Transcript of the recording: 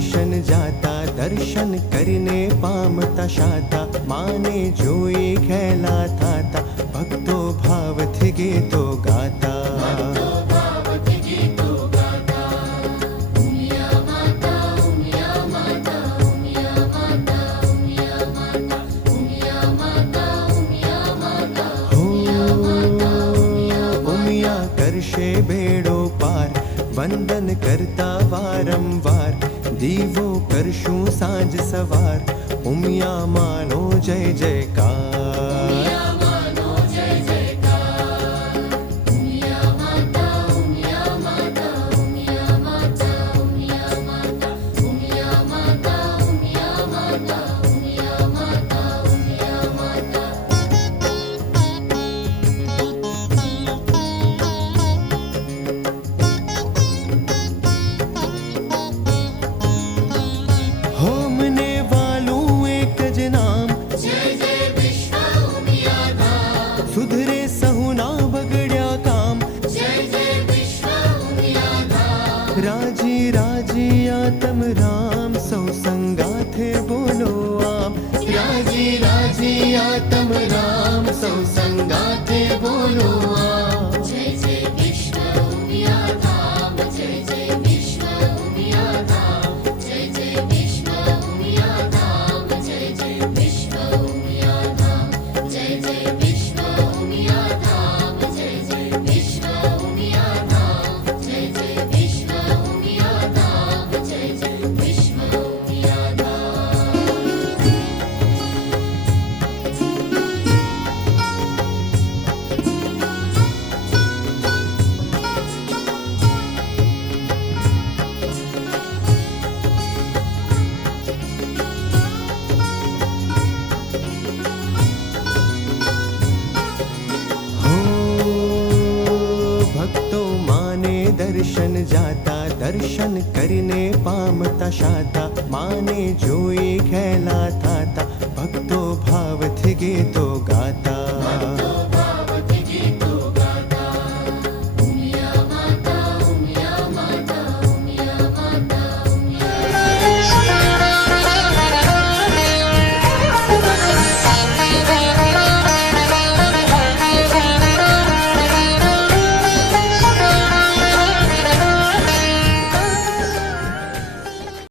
દર્શન જાતા, દર્શન કરીને પામતા શાતા, માને જોઈ ખેલા થાતા, ભક્તો ભાવથી ગીતો ગાતા. કરશે બેડો પાર, વંદન કરતા વારંવાર, દીવો કરશું સાંજ સવાર, ઉમિયા માનો જય જયકાર. સુધરે સહુના બગડ્યા કામ, રાજી રાજી આતમ રામ, સૌ સંગાથે બોલો આમ. રાજી રાજી આતમ રામ, સૌ સંગાથે બોલો આમ. જય જય વિશ્વ ઉમિયા ધામ, જય જય વિશ્વ ઉમિયા ધામ, જય જય વિશ્વ ઉમિયા ધામ, જય જય વિશ્વ ઉમિયા ધામ, જય જય વિશ્વ ઉમિયા ધામ, જય જય વિશ્વ ઉમિયા ધામ, જય જય વિશ્વ ઉમિયા ધામ, જય જય વિશ્વ ઉમિયા ધામ. ભક્તો માને દર્શન જાતા, દર્શન કરીને પામતા શાતા, માને જોઈ ખેલા થાતા, ભક્તો ભાવથી ગીતો ગાતા.